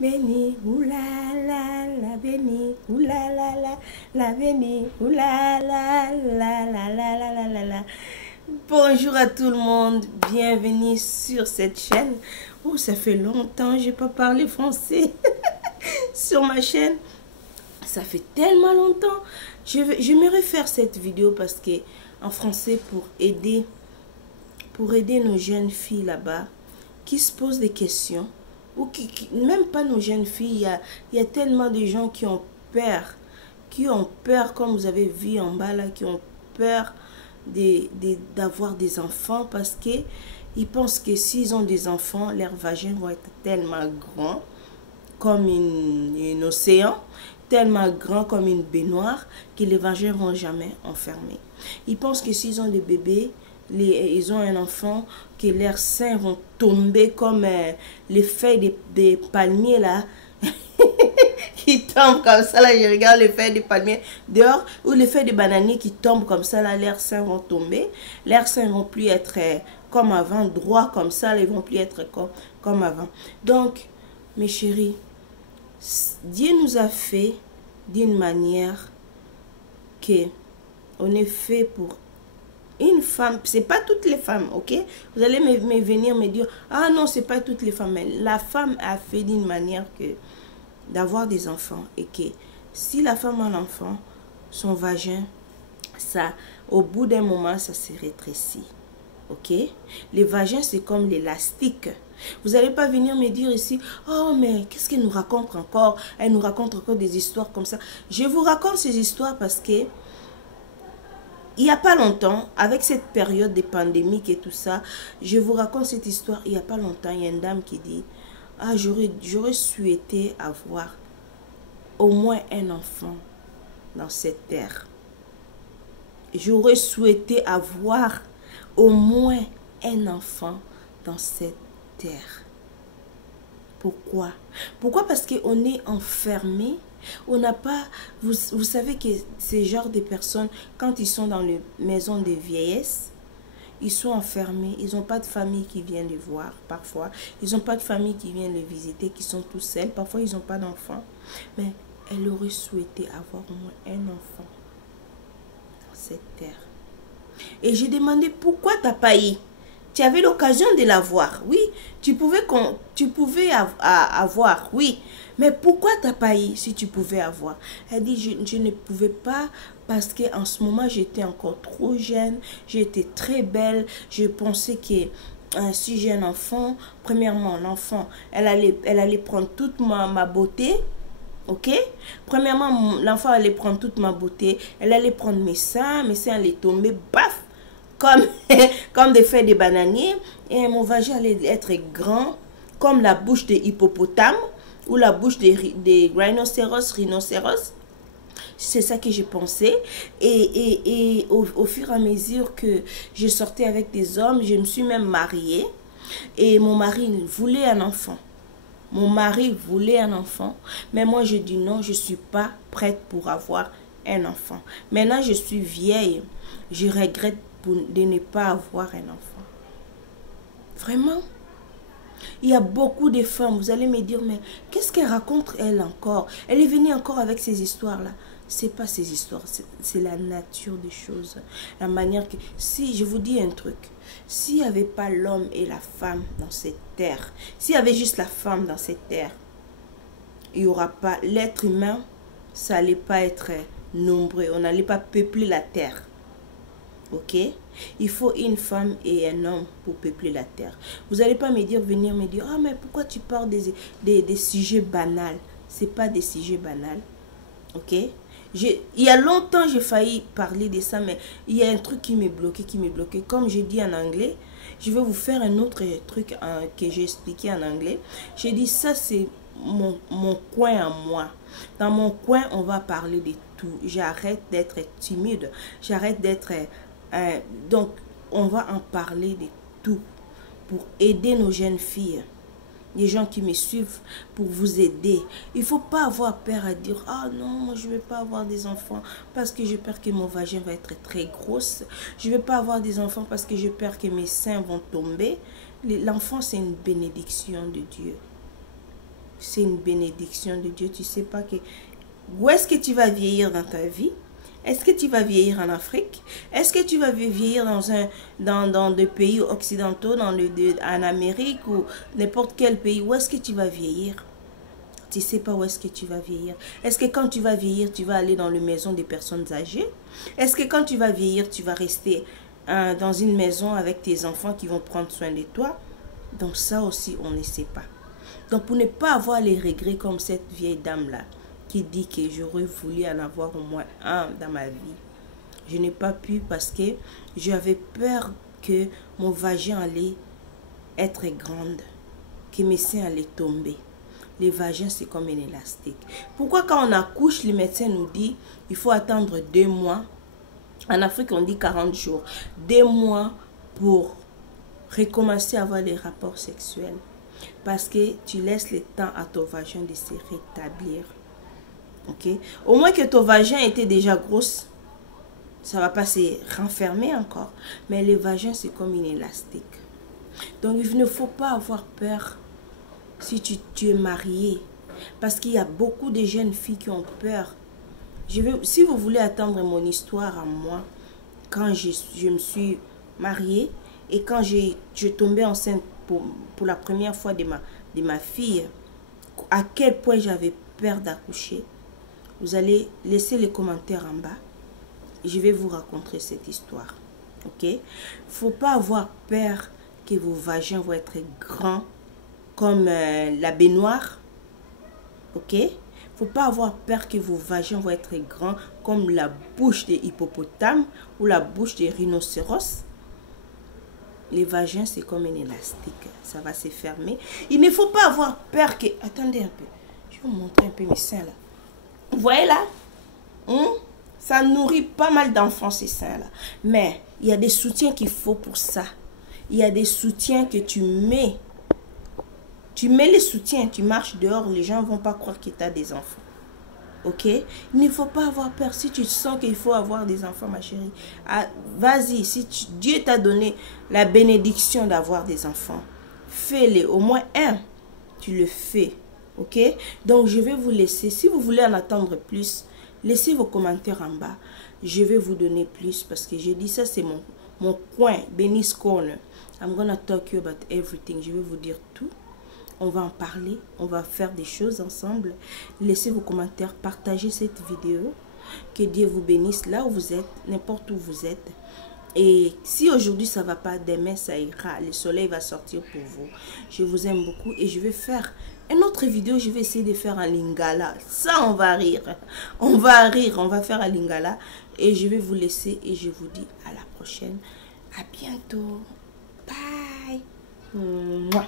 béni, oulala, la béni, oulala, la béni, oulala, la. Bonjour à tout le monde, bienvenue sur cette chaîne. Oh, ça fait longtemps que je n'ai pas parlé français sur ma chaîne. Ça fait tellement longtemps. J'aimerais faire cette vidéo parce que en français pour aider nos jeunes filles là-bas qui se posent des questions ou même pas nos jeunes filles, il y a tellement de gens qui ont peur comme vous avez vu en bas là, qui ont peur d'avoir des enfants parce que ils pensent que s'ils ont des enfants, leurs vagins vont être tellement grands comme un océan, tellement grand comme une baignoire que les vagins vont jamais enfermer. Ils pensent que s'ils ont des bébés, ils ont un enfant, que leurs seins vont tomber comme les feuilles des palmiers là, qui tombent comme ça là. Je regarde les feuilles des palmiers dehors, ou les feuilles de bananier qui tombent comme ça là, leurs seins vont tomber. Leurs seins vont plus être comme avant, droit comme ça, ils vont plus être comme avant. Donc, mes chéris, Dieu nous a fait d'une manière que on est fait pour une femme. C'est pas toutes les femmes, ok? Vous allez venir me dire, ah non, c'est pas toutes les femmes. Mais la femme a fait d'une manière que d'avoir des enfants et que si la femme a un enfant, son vagin, ça, au bout d'un moment, ça se rétrécit. Ok? Les vagins, c'est comme l'élastique. Vous n'allez pas venir me dire ici, oh mais qu'est-ce qu'elle nous raconte encore? Elle nous raconte encore des histoires comme ça. Je vous raconte ces histoires parce que il n'y a pas longtemps, avec cette période de pandémie et tout ça, je vous raconte cette histoire. Il n'y a pas longtemps, il y a une dame qui dit, ah, j'aurais souhaité avoir au moins un enfant dans cette terre. J'aurais souhaité avoir au moins un enfant dans cette terre. Pourquoi? Pourquoi? Parce qu'on est enfermé. On n'a pas... Vous savez que ces genres de personnes, quand ils sont dans les maisons de vieillesse, ils sont enfermés. Ils n'ont pas de famille qui vient les voir parfois. Ils n'ont pas de famille qui vient les visiter, qui sont tous seuls. Parfois, ils n'ont pas d'enfants. Mais elle aurait souhaité avoir au moins un enfant dans cette terre. Et j'ai demandé, pourquoi tu n'as pas eu? Tu avais l'occasion de l'avoir, oui. Tu pouvais avoir, oui. Mais pourquoi tu n'as pas eu si tu pouvais avoir? Elle dit, je ne pouvais pas parce qu'en ce moment, j'étais encore trop jeune. J'étais très belle. Je pensais que si j'ai un enfant, premièrement, l'enfant, elle allait prendre toute ma beauté. Ok? Premièrement, l'enfant allait prendre toute ma beauté. Elle allait prendre mes seins allaient tomber, baf! Comme des feuilles de bananier. Et mon vagin allait être grand, comme la bouche des hippopotames ou la bouche des rhinocéros. C'est ça que j'ai pensé. Et au fur et à mesure que je sortais avec des hommes, je me suis même mariée. Et mon mari voulait un enfant. Mon mari voulait un enfant, mais moi je dis non, je ne suis pas prête pour avoir un enfant. Maintenant je suis vieille, je regrette de ne pas avoir un enfant. Vraiment? Il y a beaucoup de femmes, vous allez me dire, mais qu'est-ce qu'elle raconte elle encore? Elle est venue encore avec ces histoires-là. C'est pas ces histoires, c'est la nature des choses. La manière que... Si, je vous dis un truc. S'il n'y avait pas l'homme et la femme dans cette terre, s'il y avait juste la femme dans cette terre, il n'y aura pas... L'être humain, ça n'allait pas être nombreux. On n'allait pas peupler la terre. Ok? Il faut une femme et un homme pour peupler la terre. Vous n'allez pas venir me dire, ah mais pourquoi tu parles des sujets banals? Ce n'est pas des sujets banals. Ok? Il y a longtemps, j'ai failli parler de ça, mais il y a un truc qui m'est bloqué, Comme je dis en anglais, je vais vous faire un autre truc que j'ai expliqué en anglais. J'ai dit, ça c'est mon coin à moi. Dans mon coin, on va parler de tout. J'arrête d'être timide. J'arrête d'être... donc, on va en parler de tout pour aider nos jeunes filles. Les gens qui me suivent pour vous aider. Il ne faut pas avoir peur à dire, ah non, moi je ne vais pas avoir des enfants parce que j'ai peur que mon vagin va être très grosse. Je ne vais pas avoir des enfants parce que j'ai peur que mes seins vont tomber. L'enfant, c'est une bénédiction de Dieu. c'est une bénédiction de Dieu. Tu sais pas que où est-ce que tu vas vieillir dans ta vie. Est-ce que tu vas vieillir en Afrique? Est-ce que tu vas vieillir dans des pays occidentaux, en Amérique ou n'importe quel pays? Où est-ce que tu vas vieillir? Tu ne sais pas où est-ce que tu vas vieillir. Est-ce que quand tu vas vieillir, tu vas aller dans les maisons des personnes âgées? Est-ce que quand tu vas vieillir, tu vas rester dans une maison avec tes enfants qui vont prendre soin de toi? Donc ça aussi, on ne sait pas. Donc pour ne pas avoir les regrets comme cette vieille dame-là, qui dit que j'aurais voulu en avoir au moins un dans ma vie. Je n'ai pas pu parce que j'avais peur que mon vagin allait être grande, que mes seins allaient tomber. Les vagins, c'est comme un élastique. Pourquoi quand on accouche, les médecins nous disent il faut attendre 2 mois. En Afrique, on dit 40 jours. 2 mois pour recommencer à avoir les rapports sexuels. Parce que tu laisses le temps à ton vagin de se rétablir. Ok? Au moins que ton vagin était déjà grosse, ça ne va pas se renfermer encore. Mais le vagin, c'est comme une élastique. Donc, il ne faut pas avoir peur si tu es marié. Parce qu'il y a beaucoup de jeunes filles qui ont peur. Si vous voulez attendre mon histoire à moi, quand je me suis mariée et quand je tombais enceinte pour la première fois de ma fille, à quel point j'avais peur d'accoucher, vous allez laisser les commentaires en bas. Et je vais vous raconter cette histoire. Ok? Il ne faut pas avoir peur que vos vagins vont être grands comme la baignoire. Ok? Il ne faut pas avoir peur que vos vagins vont être grands comme la bouche des hippopotames ou la bouche des rhinocéros. Les vagins, c'est comme un élastique. Ça va se fermer. Il ne faut pas avoir peur que... Attendez un peu. Je vais vous montrer un peu mes seins là. Vous voyez là? Ça nourrit pas mal d'enfants ces seins là. Mais il y a des soutiens qu'il faut pour ça. Il y a des soutiens que tu mets. Tu mets les soutiens, tu marches dehors, les gens ne vont pas croire que tu as des enfants. Ok? Il ne faut pas avoir peur. Si tu sens qu'il faut avoir des enfants, ma chérie, vas-y. Si Dieu t'a donné la bénédiction d'avoir des enfants, fais-les. Au moins un, tu le fais. Ok? Donc, je vais vous laisser. Si vous voulez en attendre plus, laissez vos commentaires en bas. Je vais vous donner plus parce que j'ai dit ça, c'est mon coin, Benny's Corner. I'm gonna talk you about everything. Je vais vous dire tout. On va en parler, on va faire des choses ensemble. Laissez vos commentaires, partagez cette vidéo. Que Dieu vous bénisse là où vous êtes, n'importe où vous êtes. Et si aujourd'hui ça ne va pas, demain ça ira. Le soleil va sortir pour vous. Je vous aime beaucoup et je vais faire une autre vidéo. Je vais essayer de faire un lingala. Ça, on va rire. On va rire, on va faire un lingala. Et je vais vous laisser et je vous dis à la prochaine. À bientôt. Bye. Mouah.